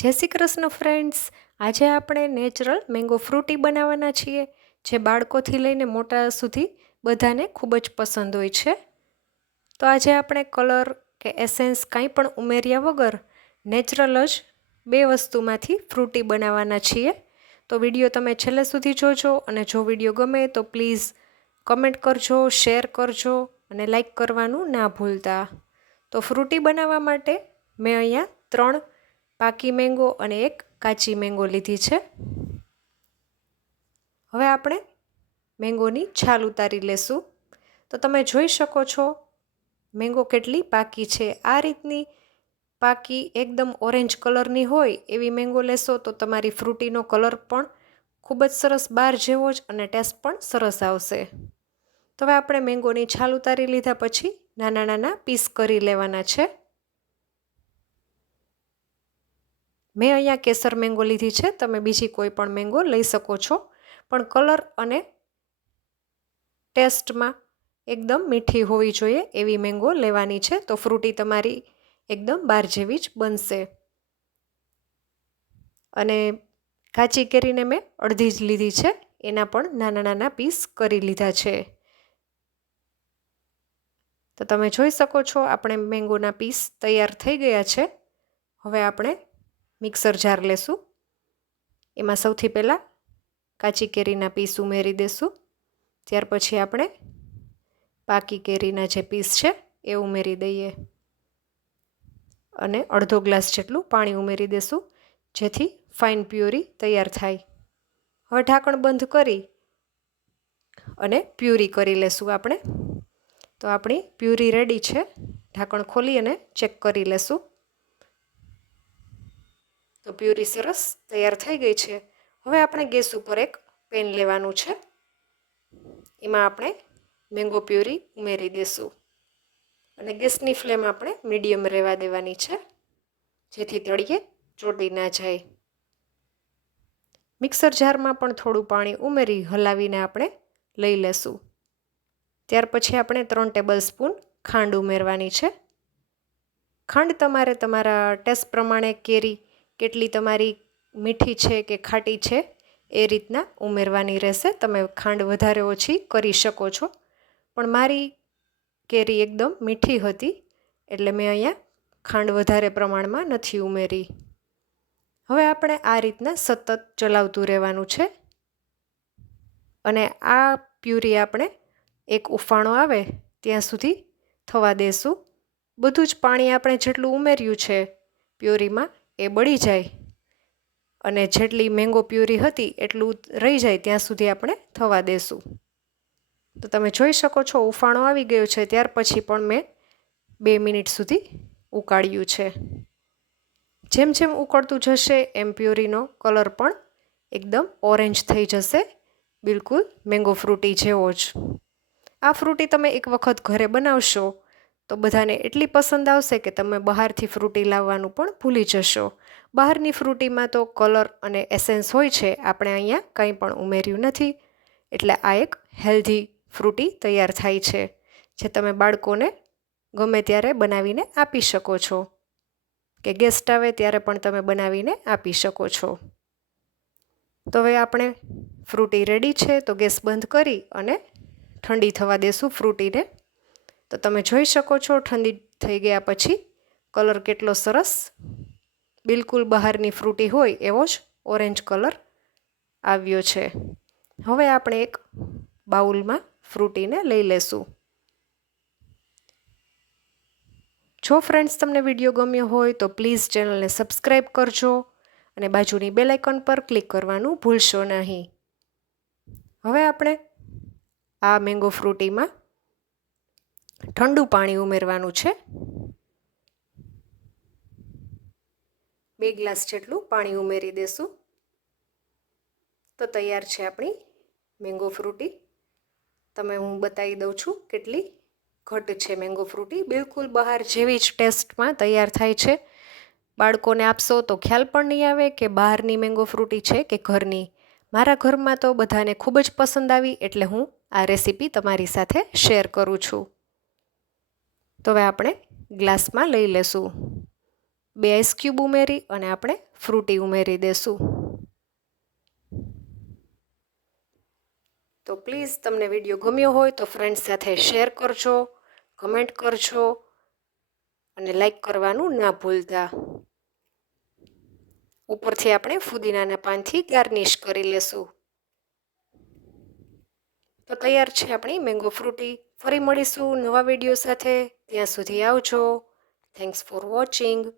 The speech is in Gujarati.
જય શ્રી કૃષ્ણ ફ્રેન્ડ્સ આજે આપણે નેચરલ મેંગો ફ્રૂટી બનાવવાના છીએ, જે બાળકોથી લઈને મોટા સુધી બધાને ખૂબ જ પસંદ હોય છે. તો આજે આપણે કલર કે એસેન્સ કાંઈ પણ ઉમેર્યા વગર નેચરલ જ બે વસ્તુમાંથી ફ્રૂટી બનાવવાના છીએ. તો વીડિયો તમે છેલ્લે સુધી જોજો અને જો વીડિયો ગમે તો પ્લીઝ કમેન્ટ કરજો શેર કરજો અને લાઈક કરવાનું ના ભૂલતા. તો ફ્રૂટી બનાવવા માટે મેં અહીંયા ત્રણ પાકી મેંગો અને એક કાચી મેંગો લીધી છે. હવે આપણે મેંગોની છાલ ઉતારી લેશું. તો તમે જોઈ શકો છો, મેંગો કેટલી પાકી છે. આ રીતની પાકી એકદમ ઓરેન્જ કલરની હોય એવી મેંગો લેશો તો તમારી ફ્રૂટીનો કલર પણ ખૂબ જ સરસ બહાર જેવો જ અને ટેસ્ટ પણ સરસ આવશે. તો હવે આપણે મેંગોની છાલ ઉતારી લીધા પછી નાના નાના પીસ કરી લેવાના છે. મેં અહીંયા કેસર મેંગો લીધી છે. તમે બીજી કોઈ પણ મેંગો લઈ શકો છો. પણ કલર અને ટેસ્ટમાં એકદમ મીઠી હોવી જોઈએ એવી મેંગો લેવાની છે. તો ફ્રૂટી તમારી એકદમ બાર જેવી જ બનશે. અને કાચી કેરીને મેં અડધી જ લીધી છે. એના પણ નાના નાના પીસ કરી લીધા છે. તો તમે જોઈ શકો છો, આપણે મેંગોના પીસ તૈયાર થઈ ગયા છે. હવે આપણે મિક્સર જાર લેશું. એમાં સૌથી પહેલાં કાચી કેરીના પીસ ઉમેરી દેશું. ત્યાર પછી આપણે પાકી કેરીના જે પીસ છે એ ઉમેરી દઈએ. અને અડધો ગ્લાસ જેટલું પાણી ઉમેરી દેશું, જેથી ફાઇન પ્યુરી તૈયાર થાય. હવે ઢાંકણ બંધ કરી અને પ્યુરી કરી લેશું આપણે. તો આપણી પ્યુરી રેડી છે. ઢાંકણ ખોલી અને ચેક કરી લેશું. પ્યુરી સરસ તૈયાર થઈ ગઈ છે. હવે આપણે ગેસ ઉપર એક પેન લેવાનું છે. એમાં આપણે મેંગો પ્યુરી ઉમેરી દઈશું અને ગેસની ફ્લેમ આપણે મીડિયમ રહેવા દેવાની છે. જેથી તળીએ ચોટી ના જાય. મિક્સર જારમાં પણ થોડું પાણી ઉમેરી હલાવીને આપણે લઈ લેશું. ત્યાર પછી આપણે ત્રણ ટેબલ સ્પૂન ખાંડ ઉમેરવાની છે. ખાંડ તમારે તમારા ટેસ્ટ પ્રમાણે કેરી કેટલી તમારી મીઠી છે કે ખાટી છે એ રીતના ઉમેરવાની રહેશે. તમે ખાંડ વધારે ઓછી કરી શકો છો. પણ મારી કેરી એકદમ મીઠી હતી એટલે મેં અહીંયા ખાંડ વધારે પ્રમાણમાં નથી ઉમેરી. હવે આપણે આ રીતના સતત ચલાવતું રહેવાનું છે. અને આ પ્યુરી આપણે એક ઉફાણો આવે ત્યાં સુધી થવા દેશું. બધું જ પાણી આપણે જેટલું ઉમેર્યું છે પ્યુરીમાં એ બળી જાય. અને જેટલી મેંગો પ્યુરી હતી એટલું રહી જાય ત્યાં સુધી આપણે થવા દેશું. તો તમે જોઈ શકો છો ઉફાણો આવી ગયો છે, ત્યાર પછી પણ મેં બે મિનિટ સુધી ઉકાળ્યું છે. જેમ જેમ ઉકળતું જશે, એમ પ્યુરીનો કલર પણ એકદમ ઓરેન્જ થઈ જશે, બિલકુલ મેંગો ફ્રૂટી જેવો જ. આ ફ્રૂટી તમે એક વખત ઘરે બનાવશો તો બધાને એટલી પસંદ આવશે કે તમે બહારથી ફ્રૂટી લાવવાનું પણ ભૂલી જશો. બહારની ફ્રૂટીમાં તો કલર અને એસેન્સ હોય છે, આપણે અહીંયા કંઈ પણ ઉમેર્યું નથી. એટલે આ એક હેલ્ધી ફ્રૂટી તૈયાર થાય છે, જે તમે બાળકોને ગમે ત્યારે બનાવીને આપી શકો છો. કે ગેસ્ટ આવે ત્યારે પણ તમે બનાવીને આપી શકો છો. તો હવે આપણે ફ્રૂટી રેડી છે, તો ગેસ બંધ કરી અને ઠંડી થવા દેશું ફ્રૂટીને. તો તમે જોઈ શકો છો, ઠંડી થઈ ગયા પછી કલર કેટલો સરસ. બિલકુલ બહારની ફ્રૂટી હોય એવો જ ઓરેન્જ કલર આવ્યો છે. હવે આપણે એક બાઉલમાં ફ્રૂટીને લઈ લેશું. જો ફ્રેન્ડ્સ તમને વીડિયો ગમ્યો હોય તો પ્લીઝ ચેનલને સબસ્ક્રાઈબ કરજો અને બાજુની બેલ આઇકન પર ક્લિક કરવાનું ભૂલશો નહીં. હવે આપણે આ મેંગો ફ્રૂટીમાં ઠંડુ પાણી ઉમેરવાનું છે. બે ગ્લાસ જેટલું પાણી ઉમેરી દેશું. તો તૈયાર છે આપણી મેંગો ફ્રૂટી. તમે હું બતાવી દઉં છું કેટલી ઘટ છે મેંગો ફ્રૂટી. બિલકુલ બહાર જેવી જ ટેસ્ટમાં તૈયાર થાય છે. બાળકોને આપશો તો ખ્યાલ પણ નહીં આવે કે બહારની મેંગો ફ્રૂટી છે કે ઘરની. મારા ઘરમાં તો બધાને ખૂબ જ પસંદ આવી એટલે હું આ રેસીપી તમારી સાથે શેર કરું છું. તો હવે આપણે ગ્લાસમાં લઈ લેશું. બે આઈસ ક્યુબ ઉમેરી અને આપણે ફ્રૂટી ઉમેરી દેશું. તો પ્લીઝ તમને વીડિયો ગમ્યો હોય તો ફ્રેન્ડ્સ સાથે શેર કરજો કમેન્ટ કરજો અને લાઈક કરવાનું ના ભૂલતા. ઉપરથી આપણે ફુદીનાના પાનથી ગાર્નિશ કરી લેશું. તો તૈયાર છે આપણી મેંગો ફ્રૂટી ફરી મળીશું નવા વીડિયો સાથે. ત્યાં સુધી આવજો. Thanks for watching